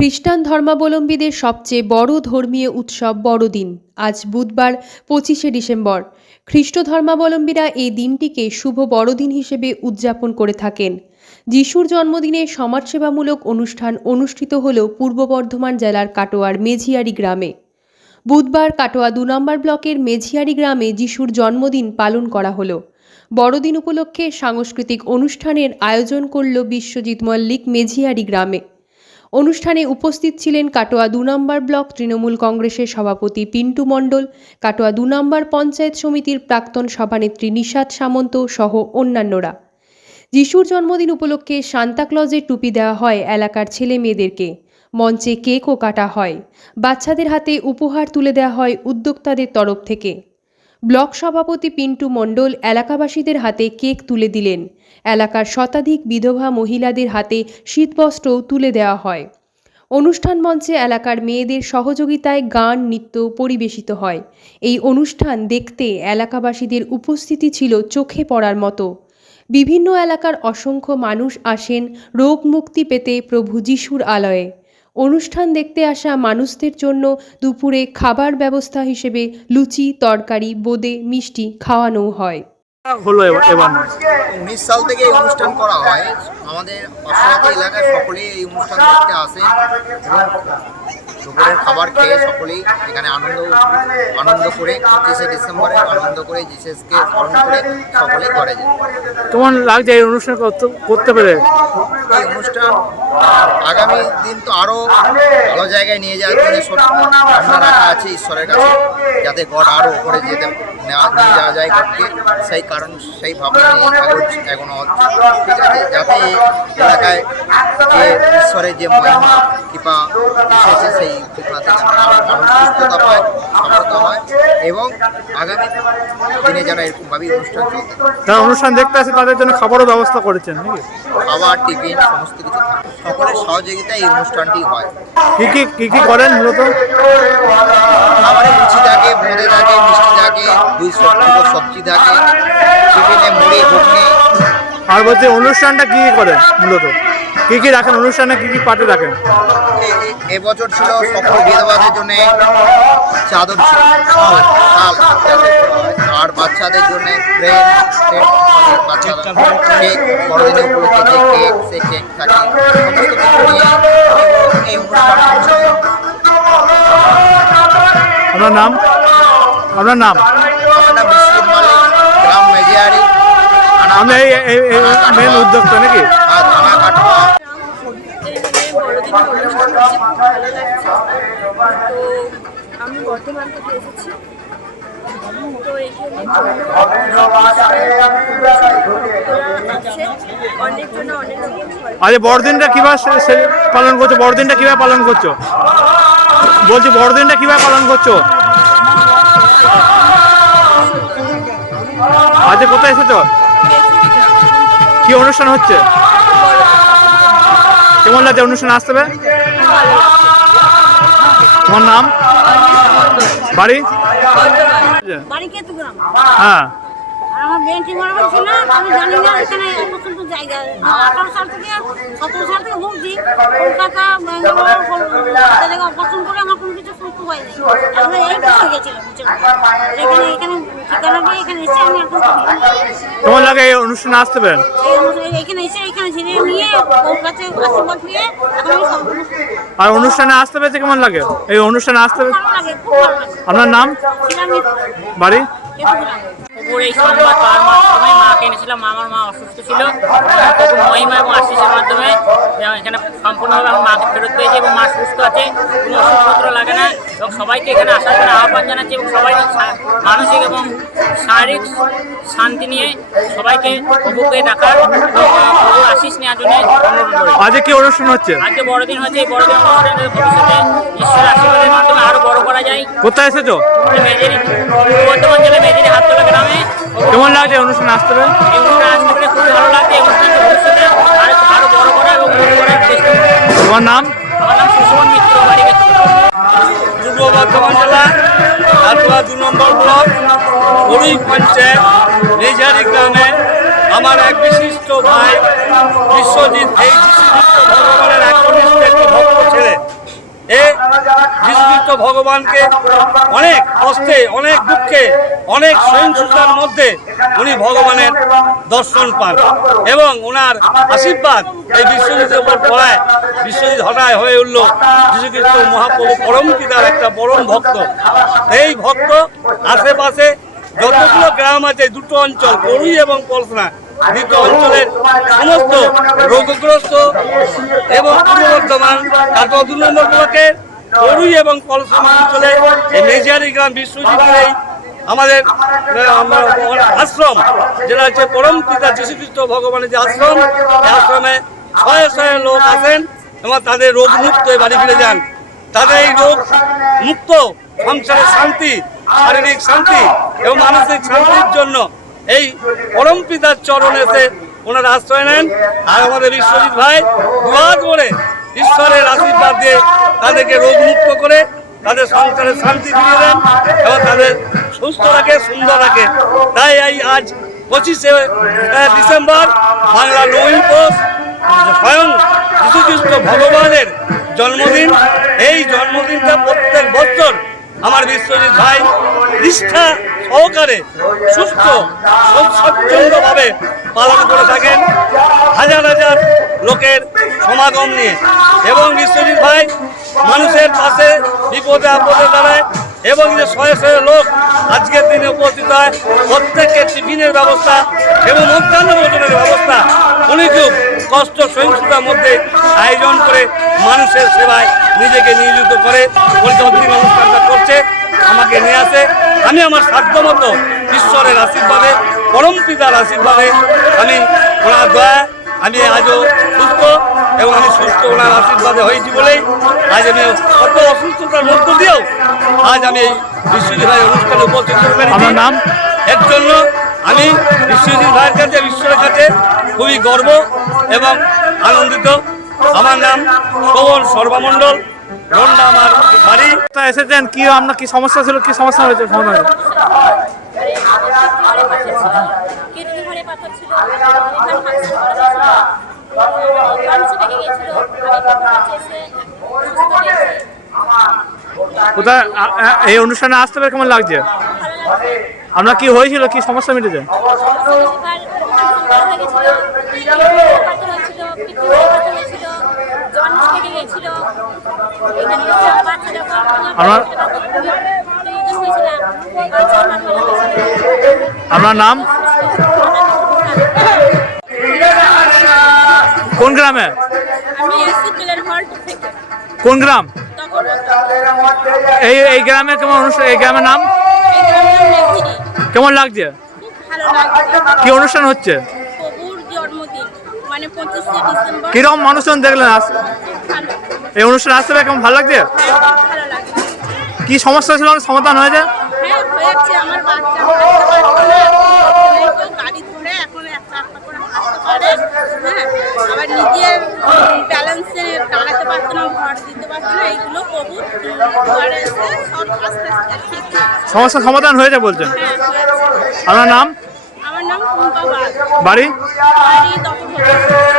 খ্রিস্টান ধর্মাবলম্বীদের সবচেয়ে বড় ধর্মীয় উৎসব বড়দিন আজ বুধবার 25শে ডিসেম্বর। খ্রিস্ট ধর্মাবলম্বীরা এই দিনটিকে শুভ বড়দিন হিসেবে উদযাপন করে থাকেন। যিশুর জন্মদিনে সমাজসেবামূলক অনুষ্ঠান অনুষ্ঠিত হল পূর্ব বর্ধমান জেলার কাটোয়ার মেঝিয়ারি গ্রামে। বুধবার কাটোয়া 2 নম্বর ব্লকের মেঝিয়ারি গ্রামে যিশুর জন্মদিন পালন করা হলো। বড়দিন উপলক্ষে সাংস্কৃতিক অনুষ্ঠানের আয়োজন করল বিশ্বজিৎ মল্লিক মেঝিয়ারি গ্রামে। অনুষ্ঠানে উপস্থিত ছিলেন কাটোয়া 2 নম্বর ব্লক তৃণমূল কংগ্রেসের সভাপতি পিন্টু মণ্ডল, কাটোয়া 2 নম্বর পঞ্চায়েত সমিতির প্রাক্তন সভানেত্রী নিশাত সামন্ত সহ অন্যান্যরা। যিশুর জন্মদিন উপলক্ষে সান্তাক্লজের টুপি দেওয়া হয় এলাকার ছেলে মেয়েদেরকে। মঞ্চে কেকও কাটা হয়। বাচ্চাদের হাতে উপহার তুলে দেওয়া হয় উদ্যোক্তাদের তরফ থেকে। ব্লক সভাপতি পিন্টু মণ্ডল এলাকাবাসীদের হাতে কেক তুলে দিলেন। এলাকার শতাধিক বিধবা মহিলাদের হাতে শীতবস্ত্রও তুলে দেওয়া হয়। অনুষ্ঠান মঞ্চে এলাকার মেয়েদের সহযোগিতায় গান নৃত্য পরিবেশিত হয়। এই অনুষ্ঠান দেখতে এলাকাবাসীদের উপস্থিতি ছিল চোখে পড়ার মতো। বিভিন্ন এলাকার অসংখ্য মানুষ আসেন রোগ মুক্তি পেতে প্রভু যিশুর আলয়ে। অনুষ্ঠান দেখতে আসা মানুষদের জন্য দুপুরে খাবার ব্যবস্থা হিসেবে লুচি, তরকারি, বোঁদে, মিষ্টি খাওয়ানো হয়। হলো এবার 19 সাল থেকে এই অনুষ্ঠান করা হয়। আমাদের পার্শ্ববর্তী এলাকার সকলেই এই অনুষ্ঠান দেখতে আসেন এবং দুপুরের খাবার খেয়ে সকলেই এখানে আনন্দ করে 25শে ডিসেম্বরে আনন্দ করে জিসাসকে স্মরণ করে সকলেই ঘরে যায়। কেমন লাগছে এই অনুষ্ঠান করতে পেরে? এই অনুষ্ঠান আগামী দিন তো আরও ভালো জায়গায় নিয়ে যাওয়ার জন্য ভাবনা রাখা আছে ঈশ্বরের কাছে, যাতে গড আরও উপরে নিয়ে যাওয়া যায় গডকে। সেই ভাবনা নিয়ে এগোনো হচ্ছে, ঠিক আছে, যাতে এলাকায় যে ঈশ্বরের যে মহিমা কৃপা এসেছে সেই কৃপা থেকে মানুষ সুস্থতা পায়, সমর্থ হয় এবং আগামী দিনে যেন এরকমভাবেই অনুষ্ঠান চলতে। যারা অনুষ্ঠান দেখতে আসে তাদের জন্য খাবারও ব্যবস্থা করেছেন নাকি? খাবার, টিফিন সমস্ত কিছু থাকে। সকলের সহযোগিতায় এই অনুষ্ঠানটি হয়। কি করেন মূলত? খাবারে লুচি থাকে, বোঁদে থাকে, মিষ্টি থাকে, দুটো সবজি থাকে, টিফিনে মুড়ি, ঘুগনি। আর বলছে অনুষ্ঠানটা কি করেন মূলত? কি রাখেন অনুষ্ঠানে, কি পার্টি রাখেন? এবছর ছিল সকল বিধবাদের জন্য চাদর ছিল, আর বাচ্চাদের জন্য কেক, বড়দিনের উপলক্ষে যে কেক, সেই কেক থাকে, সমস্ত কিছু নিয়ে এই অনুষ্ঠান। আপনার নাম? আমার নাম বিশ্বজিৎ মল্লিক, গ্রাম মেঝিয়ারি, আমি এই মেন উদ্যোক্তা নাকি? থানা কাটোয়া। আমি বর্ধমান থেকে এসেছি, তো এখানে অনেক জন অনেক রকম। আরে বড়দিনটা কিভাবে পালন করছো? বড়দিনটা কিভাবে পালন করছো? বলছি বড়দিনটা কিভাবে পালন করছো? আজ কোথায় এসেছো? কি অনুষ্ঠান হচ্ছে? কেমন লাগছে অনুষ্ঠান আসতে হবে? তোমার নাম, বাড়ি? হ্যাঁ, আমার বেঞ্চি মারা ছিল, আমি জানি না এখানে এত সুন্দর জায়গা। 18 সাল থেকে 17 সাল থেকে ভুগছি, কলকাতা, ব্যাঙ্গালোর জায়গা অপারেশন করে আমার কোনো কিছু সুস্থ হয়নি। এখন এইটা হয়ে গেছিলাম এখানে ঠিকানা দিয়ে এখানে এসে আমি এখন কেমন লাগে এই অনুষ্ঠানে আসতে পারেন? এখানে এসে এখানে ছেড়ে নিয়ে ওর কাছে আশীর্বাদ নিয়ে এখন আমি সম্পূর্ণ। আর অনুষ্ঠানে আসতে পেরেছে কেমন লাগে? এই অনুষ্ঠানে আসতে পেরেছে? ভালো লাগে, খুব ভালো লাগে। আপনার নাম, বাড়ি? পুকুর এই সংবাদ পাওয়ার মাধ্যমে মাকে এনেছিলাম। আমার মা অসুস্থ ছিল, প্রভুর মহিমা এবং আশীষের মাধ্যমে এখানে সম্পূর্ণভাবে আমার মাকে ফেরত পেয়েছি এবং মা সুস্থ আছে, কোনো ওষুধপত্র লাগে না এবং সবাইকে এখানে আসার জন্য আহ্বান জানাচ্ছি এবং সবাই মানসিক এবং শারীরিক শান্তি নিয়ে সবাইকে প্রভুকে ডাকার প্রভুর আশীষ নেওয়ার জন্য অনুরোধ করি। আজকে কি অনুষ্ঠান হচ্ছে? আজকে বড়দিন হচ্ছে। এই বড়দিন অনুষ্ঠানের ভবিষ্যতে ঈশ্বরের আশীর্বাদের মাধ্যমে আরো বড় করা যায়। কোথায় এসেছো? মেদিনী, বর্ধমান জেলায় মেদিনী হাততলা গ্রামে। কেমন লাগছে অনুষ্ঠান আসতে হবে? এই অনুষ্ঠান আসতে পেরে খুবই ভালো লাগছে। এই অনুষ্ঠানকে ভবিষ্যতে আরো বড় করা এবং বড় করার চেষ্টা করব। তোমার নাম? আমার নাম সুশোভন মিত্র, বাড়ি পূর্ব বর্ধমান জেলা কাটোয়া 2 নম্বর ব্লক হরি পঞ্চায়েত মেঝিয়ারি গ্রামে আমার এক বিশিষ্ট ভাই বিশ্বজিৎ, এই যিশু ভগবানের একনিষ্ঠ একটি ভক্ত ছেলে। ভগবানকে অনেক কষ্টে, অনেক দুঃখে, অনেক সহিংসতার মধ্যে উনি ভগবানের দর্শন পান এবং ওনার আশীর্বাদ এই বিশ্বজিতের উপর পড়ায় বিশ্বজিৎ হঠাৎ হয়ে উঠল যীশুখ্রিস্ট মহাপ্রভু পরম পিতার একটা পরম ভক্ত। এই ভক্ত আশেপাশে যতগুলো গ্রাম আছে, দুটো অঞ্চল করুই এবং পলসনা, দুটো অঞ্চলের সমস্ত রোগগ্রস্ত এবং পূর্ব বর্ধমান তারপর 2 নম্বর ব্লকের করুই এবং পলসনা অঞ্চলে এই মেজিয়ারি গ্রাম বিশ্বজিতের এই আমাদের আশ্রম, যেটা হচ্ছে পরম পিতা যীশুখ্রিস্ট ভগবানের যে আশ্রম, এই আশ্রমে শয়ে শয়ে লোক আসেন এবং তাদের রোগ মুক্ত হয়ে বাড়ি ফিরে যান। তাদের এই রোগ মুক্ত সংসারের শান্তি, শারীরিক শান্তি এবং মানসিক শান্তির জন্য এই পরম পিতার চরণে এসে ওনারা আশ্রয় নেন। আর আমাদের বিশ্বজিৎ ভাই দুহাত করে ঈশ্বরের আশীর্বাদ দিয়ে তাদেরকে রোগ মুক্ত করে তাদের সংসারের শান্তি ফিরিয়ে দেন এবং তাদের সুস্থ রাখে, সুন্দর রাখে। তাই এই আজ 25শে ডিসেম্বর বাংলা নবীন পৌষ, স্বয়ং যীশুখ্রিস্ট ভগবানের জন্মদিন। এই জন্মদিনটা প্রত্যেক বছর আমার বিশ্বজিৎ ভাই নিষ্ঠা সহকারে সুস্থ স্বচ্ছন্দভাবে পালন করে থাকেন, হাজার হাজার লোকের সমাগম নিয়ে। এবং বিশ্বজিৎ ভাই মানুষের পাশে বিপদে আপদে দাঁড়ায় এবং যে শয়ে শয়ে লোক আজকের দিনে উপস্থিত হয়, প্রত্যেকের টিফিনের ব্যবস্থা এবং মধ্যাহ্ন ভোজনের ব্যবস্থা উনি খুব কষ্ট সহিংসতার মধ্যে আয়োজন করে মানুষের সেবায় নিজেকে নিয়োজিত করে পরিদর্শন অনুষ্ঠানটা করছে, আমাকে নিয়ে আসে। আমি আমার সাধ্যমতো ঈশ্বরের আশীর্বাদে, পরম পিতার আশীর্বাদে, আমি ওনার দয়া, আমি আজও সুস্থ এবং আমি সুস্থ ওনার আশীর্বাদে হয়েছি বলেই আজ আমি কত অসুস্থতার মধ্য দিয়েও আজ আমি এই বিশ্বজিৎ ভাই অনুষ্ঠানে উপস্থিত হতে পেরেছি। আমার নাম? এর জন্য আমি বিশ্বজিৎ ভাইয়ের কাছে, ঈশ্বরের কাছে খুবই গর্ব এবং আনন্দিত। আমার নাম শোভন সর্বামণ্ডল, রন্ডা আমার বাড়ি। এসেছেন কি, আপনার কি সমস্যা ছিল, কি সমস্যা হয়েছে? সমাধান হয়েছে? কিডনি ঘরে পাথর ছিল, লিভার ফাংশন করা হয়েছিল, লাংস ভেঙে গিয়েছিল, আমি কাছে এসে সুস্থ হয়েছি। কোথায় এই অনুষ্ঠানে আসতে পেরে কেমন লাগছে? ভালো লাগছে। আপনার কি হয়েছিল, কি সমস্যা মিটেছে? লিভার ফাংশন করা হয়ে গেছিল, কিডনি পাথর হয়েছিল, পিত্তি পাথর হয়েছিল, জন্ডিস ভেঙে গিয়েছিল। এখানে এসে বাচ্চা যখন আমার হয়েছিলাম, বাচ্চা আমার ভালো হয়েছিল। আপনার নাম? কোন গ্রামে? আমি এসেছি পিলার হল্ট থেকে। কোন গ্রাম? তখন এই গ্রামে কেমন অনুষ্ঠান, এই গ্রামের নাম এই গ্রামের মেঘিরি কেমন লাগছে? খুব ভালো লাগছে। কি অনুষ্ঠান হচ্ছে? প্রভুর জন্মদিন, মানে 25শে ডিসেম্বর। কিরকম মানুষজন দেখলেন? ভালো, এই অনুষ্ঠানে আসতে পেরে কেমন ভালো লাগছে? ভালো লাগছে। কি সমস্যা ছিল, সমাধান হয়েছে? হ্যাঁ, হয়েছে। আমার বাচ্চা হাঁটতে পারতো না, কেউ গাড়ি ধরে এখন একটা একটা করে হাঁটতে পারে। হ্যাঁ, আবার নিজের ব্যালেন্সে দাঁড়াতে পারতো না, ভর দিতে পারতো না। এইগুলো প্রভু ঘরে এসে সব আস্তে আস্তে ঠিক হয়েছে। সমস্যার সমাধান হয়েছে বলছেন? হ্যাঁ, হয়েছে। আপনার নাম? আমার নাম টুম্পা বাগ, বাড়ি? বাড়ি দখল।